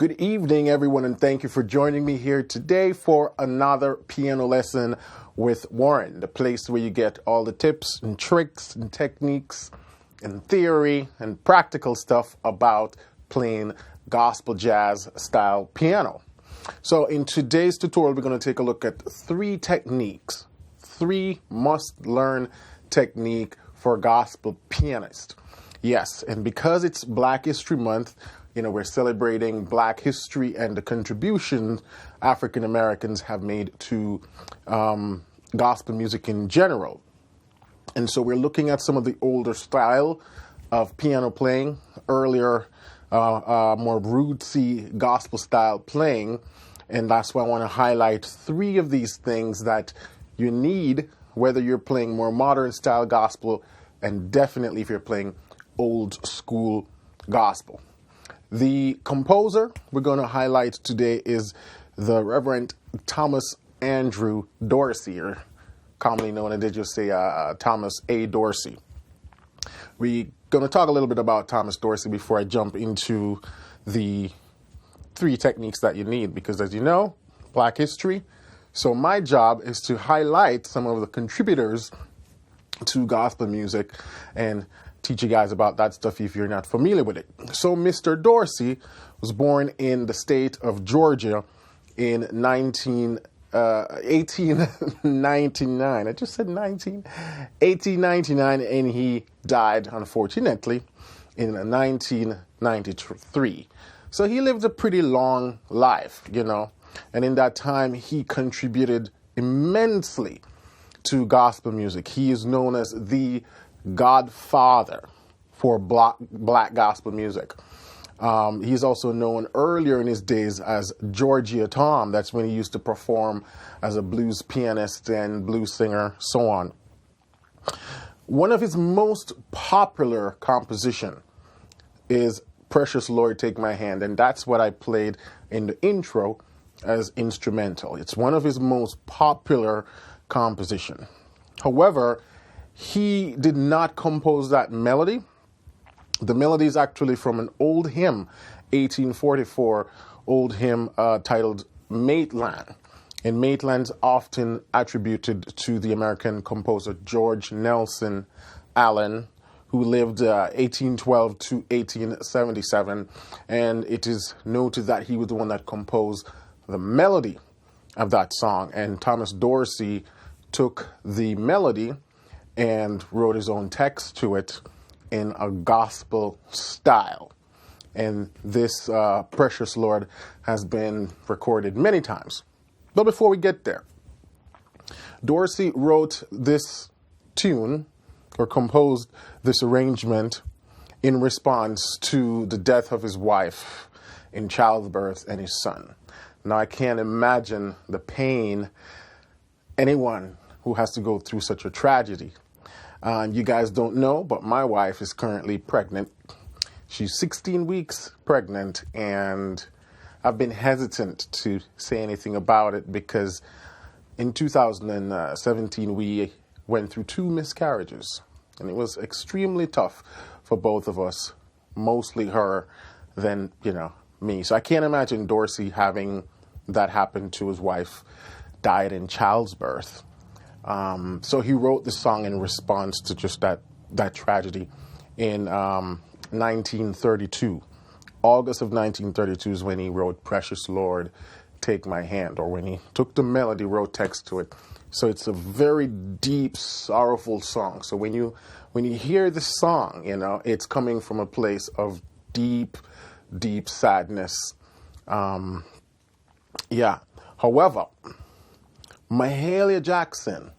Good evening, everyone, and thank you for joining me here today for another piano lesson with Warren, the place where you get all the tips and tricks and techniques and theory and practical stuff about playing gospel jazz style piano. So in today's tutorial, we're going to take a look at three techniques, three must-learn technique for gospel pianist. Yes, and because it's Black History Month, we're celebrating Black history and the contributions African Americans have made to gospel music in general. And so we're looking at some of the older style of piano playing, earlier, more rootsy gospel style playing. And that's why I want to highlight three of these things that you need, whether you're playing more modern style gospel and definitely if you're playing old school gospel. The composer we're going to highlight today is the Reverend Thomas Andrew Dorsey, or commonly known, and they just say Thomas A. Dorsey. We're going to talk a little bit about Thomas Dorsey before I jump into the three techniques that you need, because as you know, Black history. So my job is to highlight some of the contributors to gospel music and teach you guys about that stuff if you're not familiar with it. So Mr. Dorsey was born in the state of Georgia in 1899. I just said 1899, and he died, unfortunately, in 1993. So he lived a pretty long life, and in that time he contributed immensely to gospel music. He is known as the godfather for black gospel music. He's also known earlier in his days as Georgia Tom. That's when he used to perform as a blues pianist and blues singer, so on. One of his most popular composition is Precious Lord, Take My Hand, and that's what I played in the intro as instrumental. It's one of his most popular composition. However, he did not compose that melody. The melody is actually from an old hymn, 1844, old hymn titled Maitland. And Maitland's often attributed to the American composer George Nelson Allen, who lived 1812 to 1877. And it is noted that he was the one that composed the melody of that song. And Thomas Dorsey took the melody and wrote his own text to it in a gospel style. And this Precious Lord has been recorded many times. But before we get there, Dorsey wrote this tune, or composed this arrangement, in response to the death of his wife in childbirth and his son. Now, I can't imagine the pain anyone who has to go through such a tragedy. You guys don't know, but my wife is currently pregnant. She's 16 weeks pregnant, and I've been hesitant to say anything about it because in 2017 we went through 2 miscarriages, and it was extremely tough for both of us, mostly her, than me. So I can't imagine Dorsey having that happen to his wife, died in childbirth. So he wrote the song in response to just that tragedy in 1932. August of 1932 is when he wrote Precious Lord, Take My Hand, or when he took the melody, wrote text to it. So it's a very deep, sorrowful song. So when you hear the song, it's coming from a place of deep, deep sadness. However, Mahalia Jackson,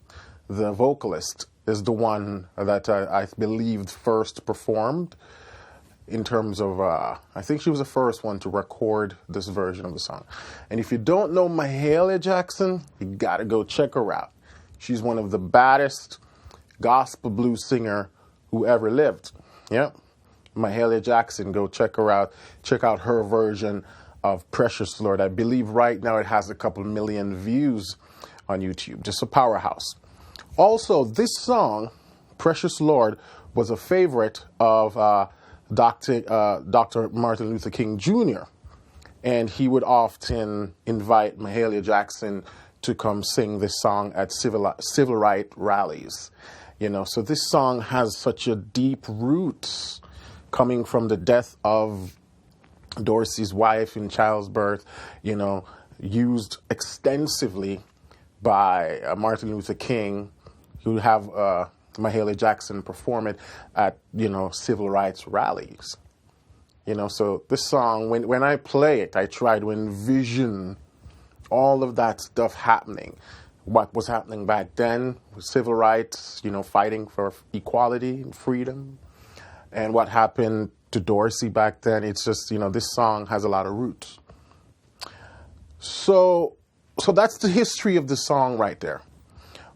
the vocalist, is the one that I believed first performed in terms of, I think she was the first one to record this version of the song. And if you don't know Mahalia Jackson, you gotta go check her out. She's one of the baddest gospel blues singer who ever lived. Yeah, Mahalia Jackson, go check her out. Check out her version of Precious Lord. I believe right now it has a couple million views on YouTube. Just a powerhouse. Also, this song, Precious Lord, was a favorite of Dr. Martin Luther King Jr. And he would often invite Mahalia Jackson to come sing this song at civil rights rallies. So this song has such a deep roots coming from the death of Dorsey's wife in childbirth, used extensively by Martin Luther King, who would have Mahalia Jackson perform it at, civil rights rallies. So this song, when I play it, I try to envision all of that stuff happening. What was happening back then with civil rights, fighting for equality and freedom. And what happened to Dorsey back then. It's just, this song has a lot of roots. So that's the history of the song right there.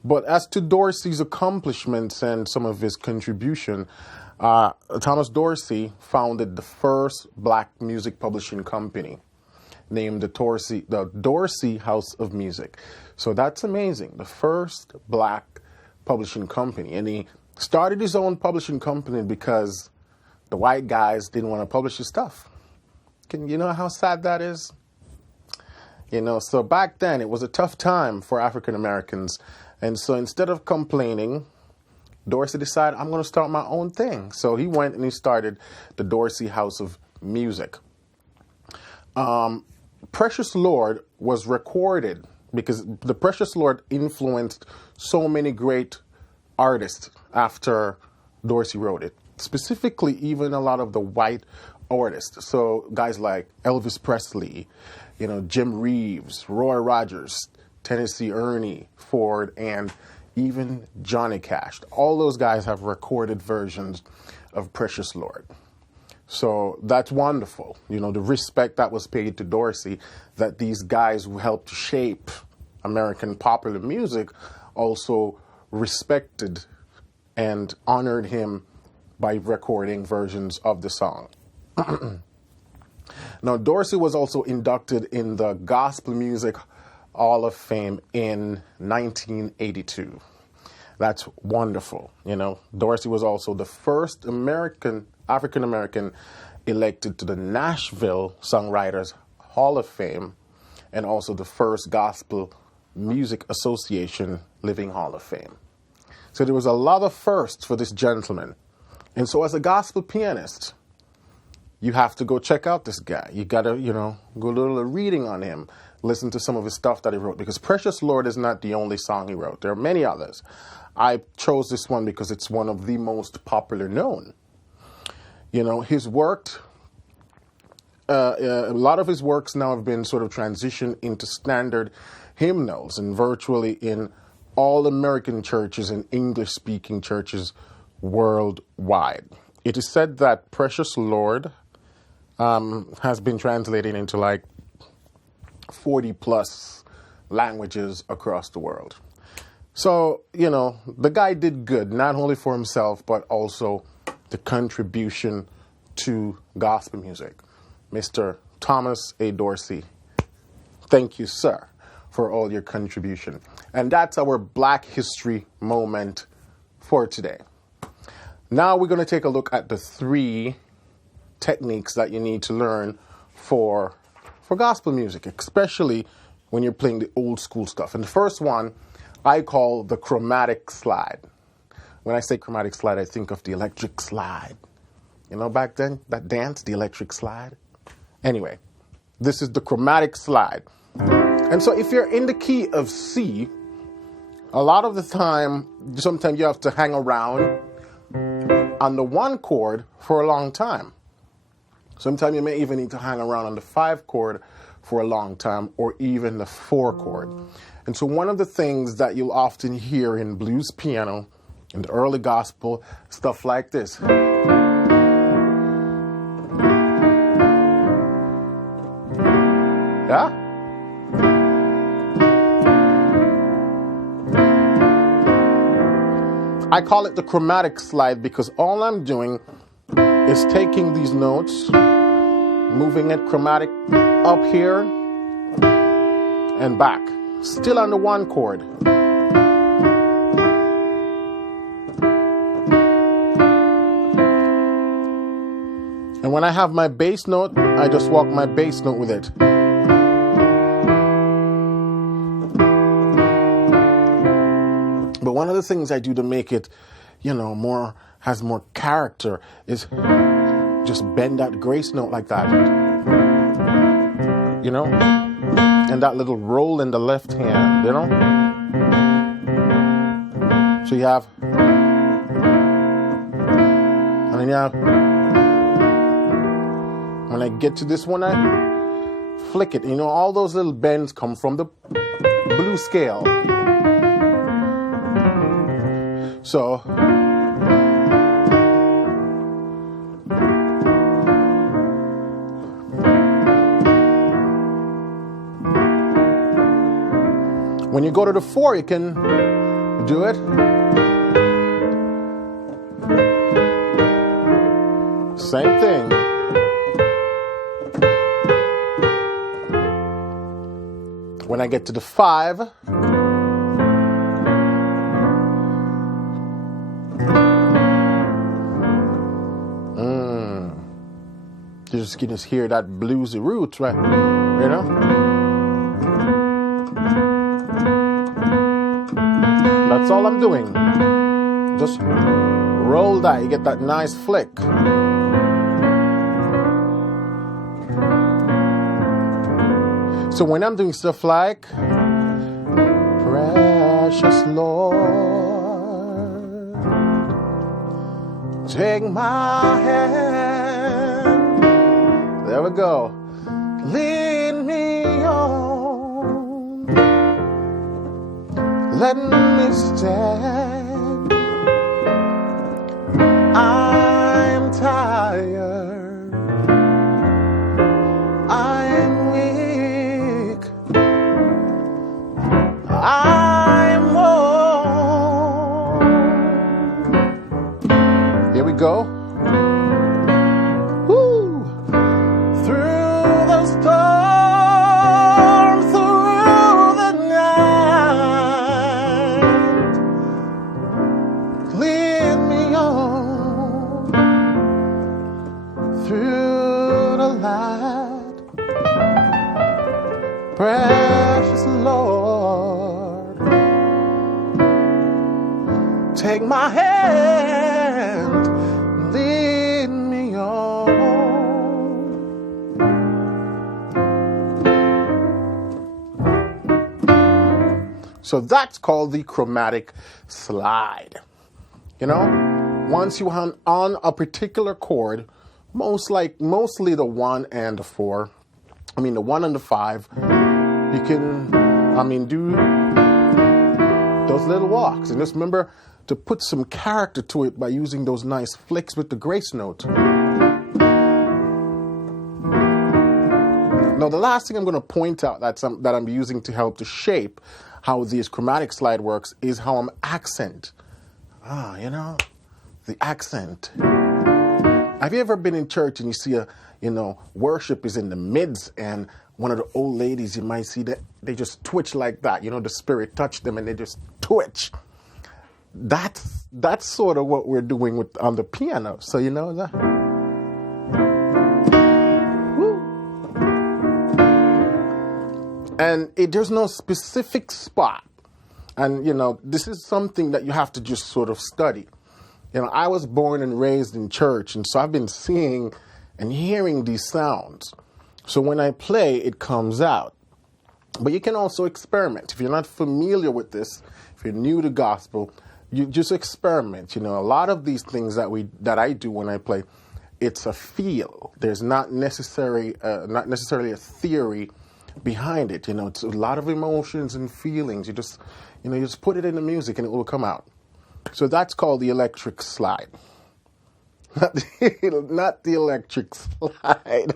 But as to Dorsey's accomplishments and some of his contribution, Thomas Dorsey founded the first black music publishing company named the Dorsey House of Music. So that's amazing. The first black publishing company. And he started his own publishing company because the white guys didn't want to publish his stuff. You know how sad that is? So back then it was a tough time for African Americans. And so instead of complaining, Dorsey decided, I'm going to start my own thing. So he went and he started the Dorsey House of Music. Precious Lord was recorded because the Precious Lord influenced so many great artists after Dorsey wrote it. Specifically, even a lot of the white artists. So guys like Elvis Presley, Jim Reeves, Roy Rogers, Tennessee Ernie Ford, and even Johnny Cash. All those guys have recorded versions of Precious Lord. So that's wonderful. The respect that was paid to Dorsey, that these guys who helped shape American popular music also respected and honored him by recording versions of the song. Now, Dorsey was also inducted in the Gospel Music Hall of Fame in 1982. That's wonderful. Dorsey was also the first African-American elected to the Nashville Songwriters Hall of Fame, and also the first Gospel Music Association Living Hall of Fame. So there was a lot of firsts for this gentleman. And so as a gospel pianist, you have to go check out this guy. You got to, go a little reading on him, listen to some of his stuff that he wrote, because Precious Lord is not the only song he wrote. There are many others. I chose this one because it's one of the most popular known. His work, a lot of his works now have been sort of transitioned into standard hymnals and virtually in all American churches and English-speaking churches worldwide. It is said that Precious Lord has been translated into like 40 plus languages across the world. So, the guy did good, not only for himself, but also the contribution to gospel music. Mr. Thomas A. Dorsey, thank you, sir, for all your contribution. And that's our Black History moment for today. Now we're going to take a look at the 3 techniques that you need to learn for gospel music, especially when you're playing the old school stuff. And the first one I call the chromatic slide. When I say chromatic slide, I think of the electric slide. Back then, that dance, the electric slide. Anyway, this is the chromatic slide. And so if you're in the key of C, a lot of the time, sometimes you have to hang around on the 1 chord for a long time. Sometimes you may even need to hang around on the 5 chord for a long time, or even the 4 chord. And so one of the things that you'll often hear in blues piano, in the early gospel, stuff like this. Yeah? I call it the chromatic slide because all I'm doing is taking these notes, moving it chromatic up here and back, still on the 1 chord. And when I have my bass note, I just walk my bass note with it. But one of the things I do to make it, has more character is just bend that grace note like that. And that little roll in the left hand, So you have, and then you have, when I get to this one, I flick it. All those little bends come from the blues scale. So, when you go to the 4, you can do it. Same thing. When I get to the 5, you can just hear that bluesy root, right? That's all I'm doing. Just roll that. You get that nice flick. So when I'm doing stuff like Precious Lord, take my hand. There we go. Lead me on. Let me stand. I'm tired. I'm weak. I'm worn. Here we go. Precious Lord, take my hand, lead me on. So that's called the chromatic slide. Once you hum on a particular chord, mostly the 1 and the 4, the 1 and the 5, you can, do those little walks. And just remember to put some character to it by using those nice flicks with the grace note. Now, the last thing I'm going to point out that I'm using to help to shape how this chromatic slide works is how I'm accent. The accent. Have you ever been in church and you see worship is in the midst, and one of the old ladies, you might see that they just twitch like that. The Spirit touched them and they just twitch. That's sort of what we're doing on the piano. So that. Woo. And there's no specific spot. And, this is something that you have to just sort of study. I was born and raised in church, and so I've been seeing and hearing these sounds. So when I play, it comes out. But you can also experiment. If you're not familiar with this, if you're new to gospel, you just experiment. A lot of these things that I do when I play, it's a feel. There's not necessarily a theory behind it. It's a lot of emotions and feelings. You just put it in the music and it will come out. So that's called the electric slide. Not the electric slide.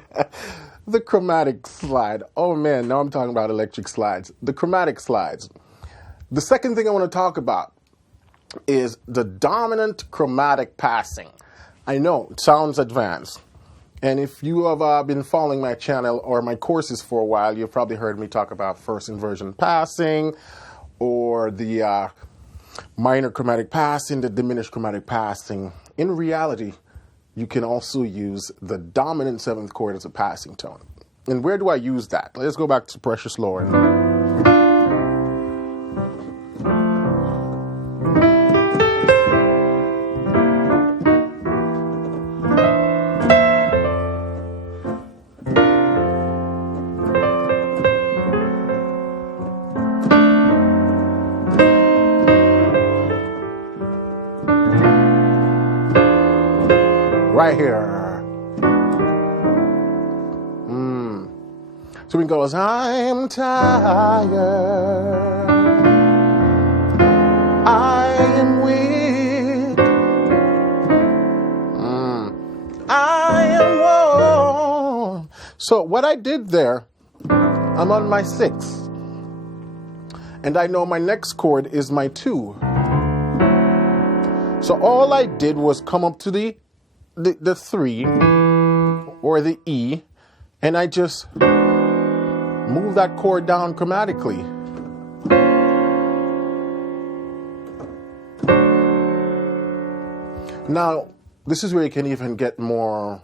The chromatic slide. Oh man, now I'm talking about electric slides. The chromatic slides. The second thing I want to talk about is the dominant chromatic passing. I know, it sounds advanced. And if you have been following my channel or my courses for a while, you've probably heard me talk about first inversion passing, or the minor chromatic passing, the diminished chromatic passing. In reality, you can also use the dominant 7th chord as a passing tone. And where do I use that? Let's go back to Precious Lord. Right here. So we go as I'm tired, I am weak, I am worn. So what I did there, I'm on my 6th, and I know my next chord is my 2. So all I did was come up to the 3 or the E, and I just move that chord down chromatically. Now, this is where you can even get more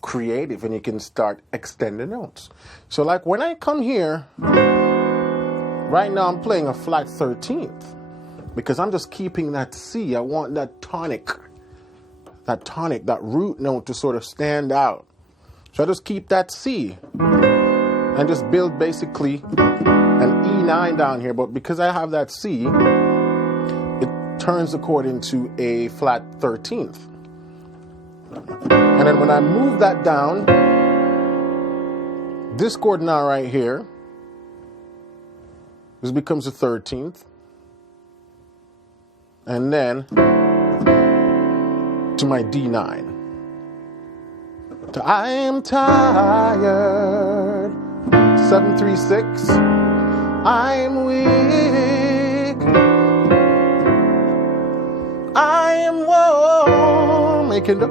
creative and you can start extending notes. So like when I come here, right now I'm playing a flat 13th because I'm just keeping that C. I want that tonic, that root note to sort of stand out. So I just keep that C and just build basically an E9 down here. But because I have that C, it turns the chord into a flat 13th. And then when I move that down, this chord now right here, this becomes a 13th. And then to my D9. So I am tired. 7, 3, 6. I am weak. I am warm. Making up.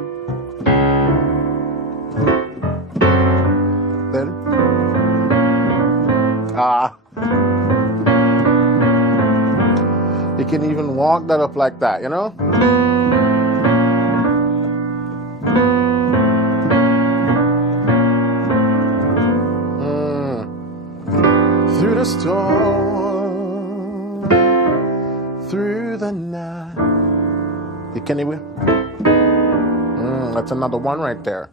Then. You can even walk that up like that, you know? Through the storm, through the night. You can even. That's another one right there.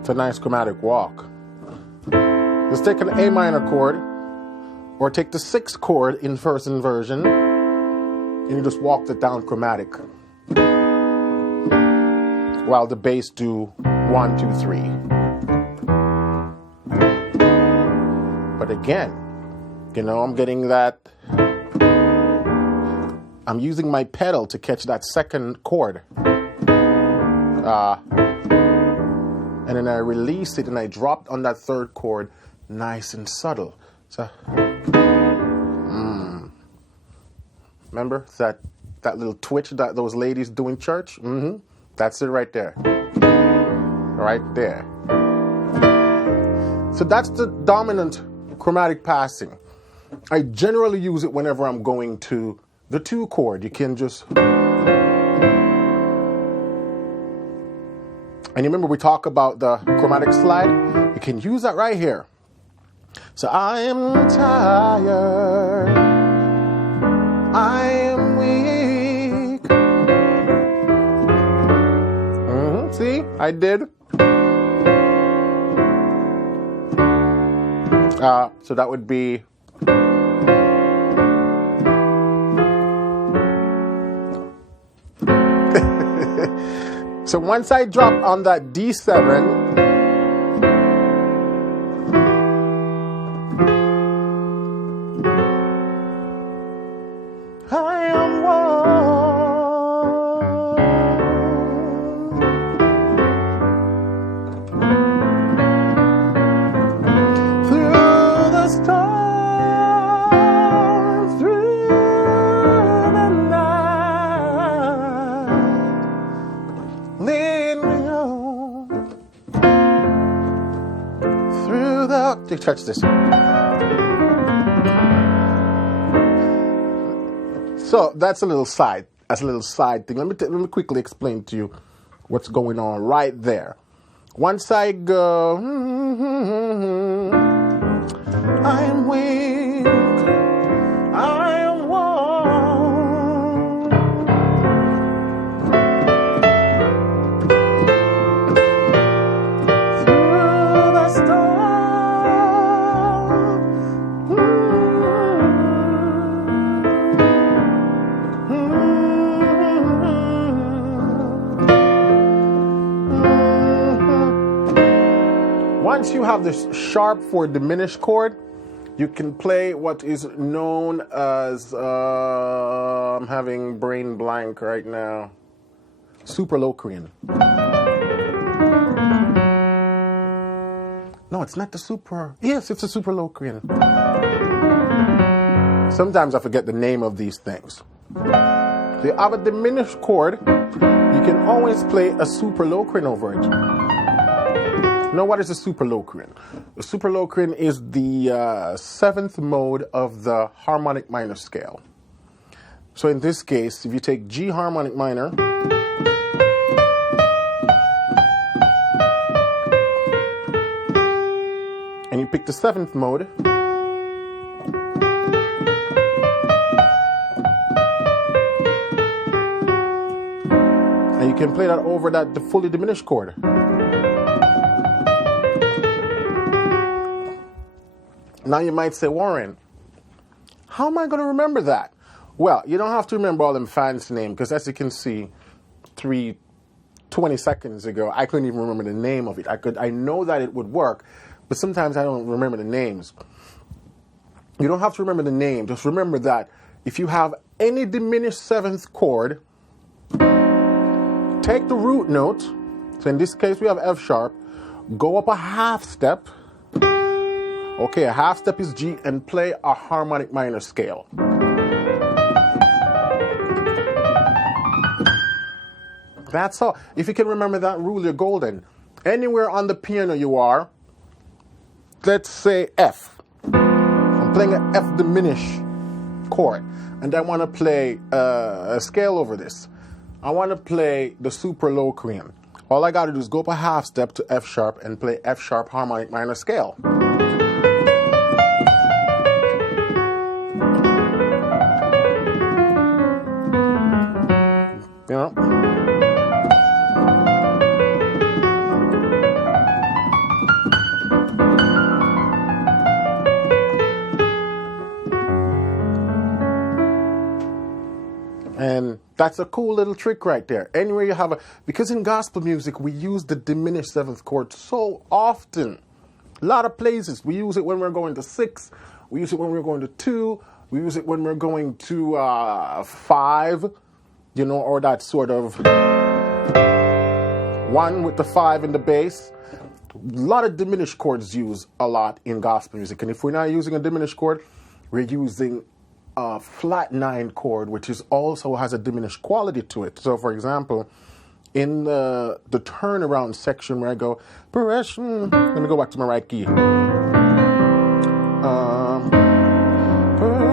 It's a nice chromatic walk. Let's take an A minor chord, or take the 6th chord in first inversion, and you just walk it down chromatic. While the bass do 1, 2, 3. But again, you know, I'm getting that. I'm using my pedal to catch that 2nd chord. And then I release it and I dropped on that 3rd chord nice and subtle. So, remember that little twitch that those ladies do in church? That's it right there. Right there. So that's the dominant chromatic passing. I generally use it whenever I'm going to the 2 chord. You can just... And you remember we talk about the chromatic slide? You can use that right here. So I am tired. I am weak. See, I did. So that would be. So once I drop on that D7, I am through the storm, through the night, lead me on through the. Touch this. So that's a little side. That's a little side thing. Let me quickly explain to you what's going on right there. Once I go, I am weak, I am worn. Through the Once you have this sharp for diminished chord, you can play what is known as, I'm having brain blank right now, super Locrian. No, it's not the super, yes, it's a super Locrian. Sometimes I forget the name of these things. If you have a diminished chord, you can always play a super Locrian over it. Now, what is a super Locrian? The super Locrian is the seventh mode of the harmonic minor scale. So in this case, if you take G harmonic minor, and you pick the seventh mode, and you can play that over the fully diminished chord. Now you might say, Warren, how am I going to remember that? Well, you don't have to remember all them fancy names, because as you can see, 20 seconds ago, I couldn't even remember the name of it. I know that it would work, but sometimes I don't remember the names. You don't have to remember the name. Just remember that if you have any diminished seventh chord, take the root note. So in this case, we have F sharp. Go up a half step. Okay, a half step is G, and play a harmonic minor scale. That's all. If you can remember that rule, you're golden. Anywhere on the piano you are, let's say F. I'm playing an F diminished chord, and I want to play a scale over this. I want to play the super Locrian. All I got to do is go up a half step to F sharp and play F sharp harmonic minor scale. You know? And that's a cool little trick right there. Anywhere you have because in gospel music, we use the diminished seventh chord so often. A lot of places. We use it when we're going to 6. We use it when we're going to 2. We use it when we're going to 5. You know, or that sort of 1 with the 5 in the bass. A lot of diminished chords used a lot in gospel music. And if we're not using a diminished chord, we're using a flat 9 chord, which is also has a diminished quality to it. So, for example, in the turnaround section where I go, let me go back to my right key.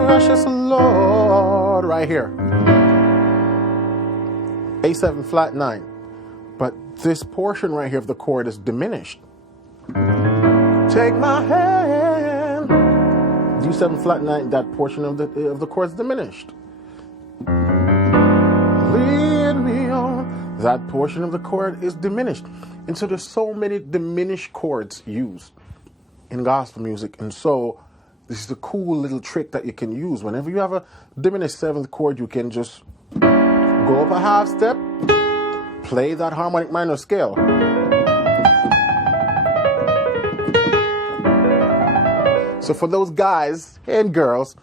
Precious Lord, right here. A7 flat 9, but this portion right here of the chord is diminished. Take my hand. D7 flat 9. That portion of the chord is diminished. Lead me on. That portion of the chord is diminished, and so there's so many diminished chords used in gospel music, and so this is a cool little trick that you can use whenever you have a diminished seventh chord. You can just go up a half step, play that harmonic minor scale. So for those guys and girls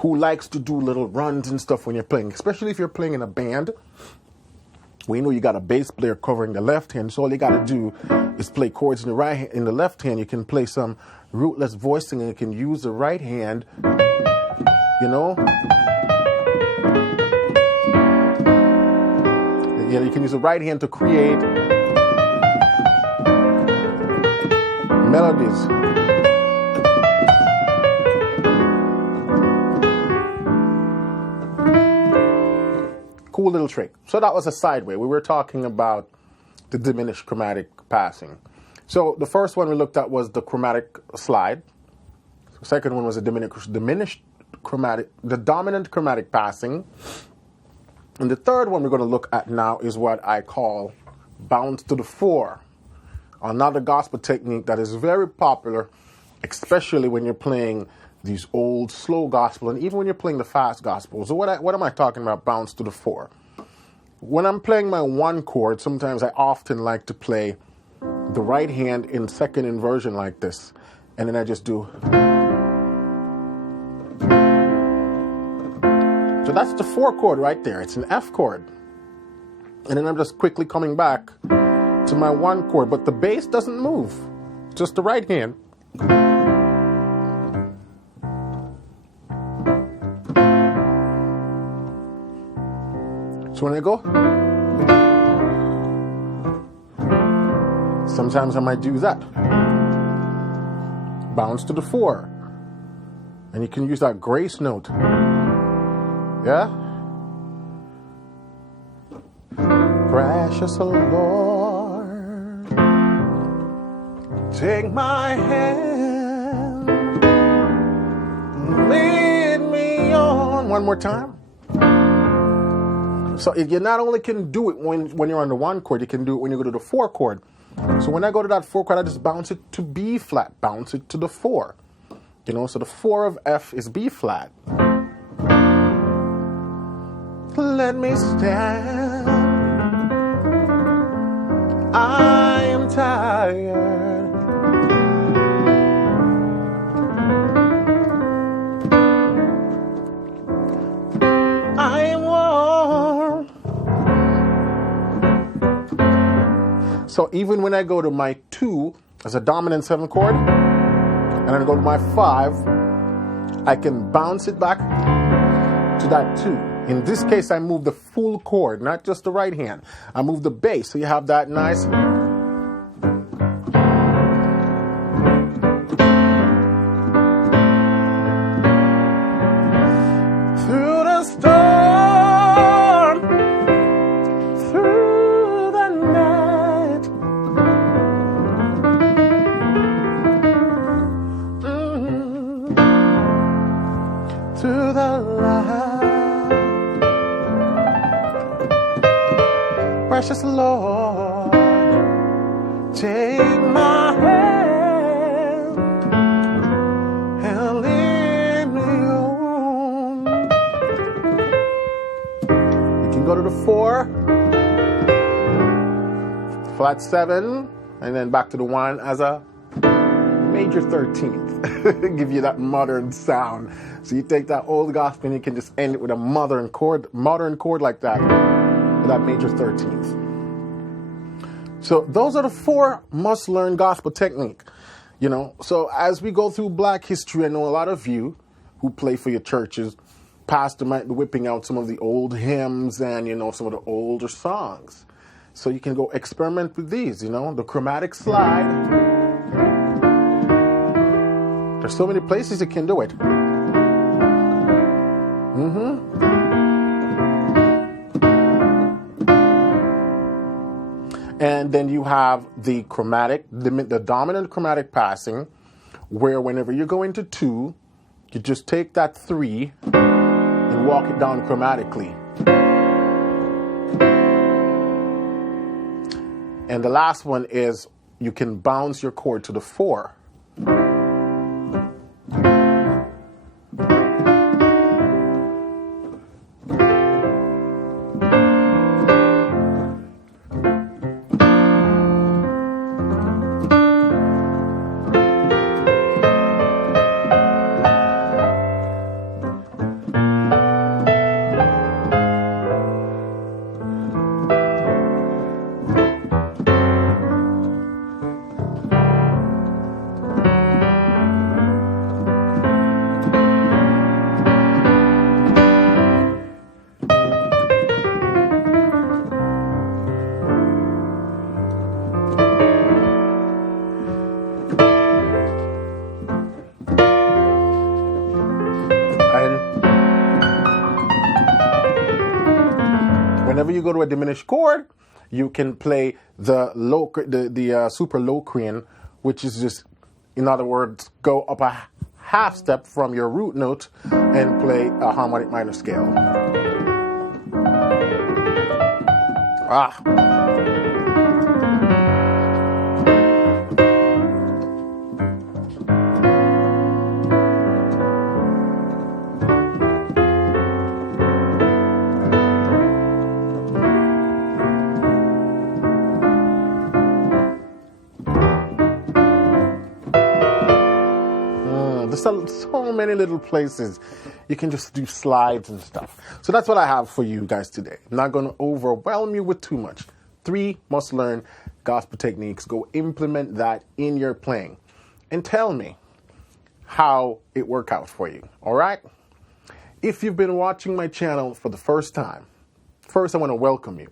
who likes to do little runs and stuff when you're playing, especially if you're playing in a band, we know you got a bass player covering the left hand, so all you got to do is play chords in the right hand. In the left hand, you can play some rootless voicing, and you can use the right hand, you know. Yeah, you can use the right hand to create melodies. cool little trick. So that was a sideway. We were talking about the diminished chromatic passing. So the first one we looked at was the chromatic slide. The second one was the diminished chromatic, the dominant chromatic passing. And the third one we're going to look at now is what I call bounce to the 4. Another gospel technique that is very popular, especially when you're playing these old slow gospel and even when you're playing the fast gospel. So what am I talking about, bounce to the 4? When I'm playing my 1 chord, sometimes I often like to play the right hand in second inversion like this. And then I just do. So that's the 4 chord right there. It's an F chord. And then I'm just quickly coming back to my 1 chord. But the bass doesn't move. Just the right hand. So when I go, sometimes I might do that. Bounce to the 4. And you can use that grace note. Yeah? Precious Lord, take my hand, lead me on. One more time. So you not only can do it when you're on the 1 chord, you can do it when you go to the 4 chord. So when I go to that 4 chord, I just bounce it to B flat, bounce it to the 4. You know, so the 4 of F is B flat. Let me stand. I am tired. I am warm. So even when I go to my 2 as a dominant 7 chord, and then I go to my 5, I can bounce it back to that 2. In this case, I move the full chord, not just the right hand. I move the bass, so you have that nice. Through the storm, through the night, through the light. Precious Lord, take my hand and lead me on. You can go to the 4, flat 7, and then back to the 1 as a major 13th. Give you that modern sound. So you take that old gospel and you can just end it with a modern chord like that. That major 13th. So those are the 4 must-learn gospel technique. You know, so as we go through Black history, I know a lot of you who play for your churches, pastor might be whipping out some of the old hymns and, you know, some of the older songs. So you can go experiment with these, you know, the chromatic slide. There's so many places you can do it. And then you have the chromatic, the dominant chromatic passing, where whenever you go into 2, you just take that 3 and walk it down chromatically. And the last one is you can bounce your chord to the 4. whenever you go to a diminished chord, you can play the super Locrian, which is just, in other words, go up a half step from your root note and play a harmonic minor scale. There's so many little places you can just do slides and stuff. So that's what I have for you guys today. I'm not going to overwhelm you with too much. 3 must-learn gospel techniques. Go implement that in your playing and tell me how it worked out for you. All right? If you've been watching my channel for the first time, first I want to welcome you.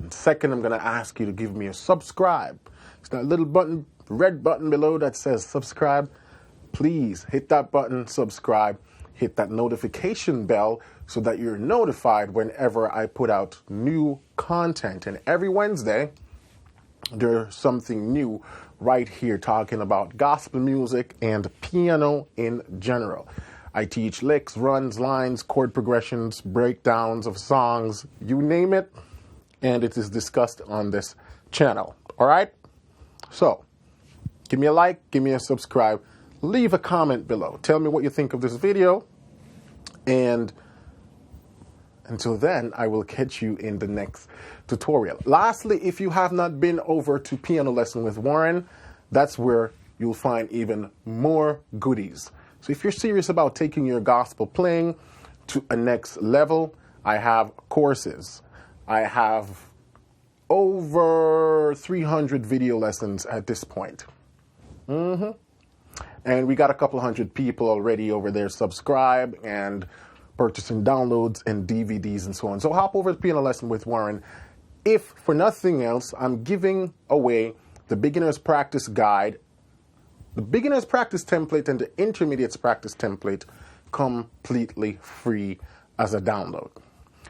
And second, I'm going to ask you to give me a subscribe. It's that little button, red button below that says subscribe. Please hit that button, subscribe, hit that notification bell so that you're notified whenever I put out new content. And every Wednesday, there's something new right here talking about gospel music and piano in general. I teach licks, runs, lines, chord progressions, breakdowns of songs, you name it, and it is discussed on this channel. All right? So, give me a like, give me a subscribe. Leave a comment below. Tell me what you think of this video. And until then, I will catch you in the next tutorial. Lastly, if you have not been over to Piano Lesson with Warren, that's where you'll find even more goodies. So if you're serious about taking your gospel playing to a next level, I have courses. I have over 300 video lessons at this point. And we got a couple hundred people already over there subscribed and purchasing downloads and DVDs and so on. So hop over to Piano Lesson with Warren. If for nothing else, I'm giving away the Beginner's Practice Guide, the Beginner's Practice Template, and the Intermediate's Practice Template completely free as a download.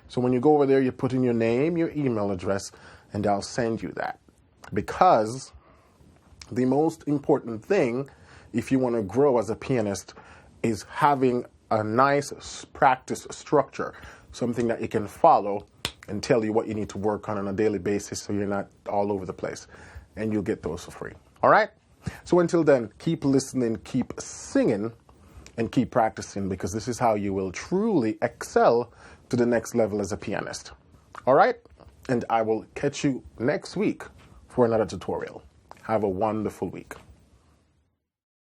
So when you go over there, you put in your name, your email address, and I'll send you that. Because the most important thing, if you want to grow as a pianist, is having a nice practice structure, something that you can follow and tell you what you need to work on a daily basis so you're not all over the place. And you'll get those for free. All right? So until then, keep listening, keep singing, and keep practicing, because this is how you will truly excel to the next level as a pianist. All right? And I will catch you next week for another tutorial. Have a wonderful week.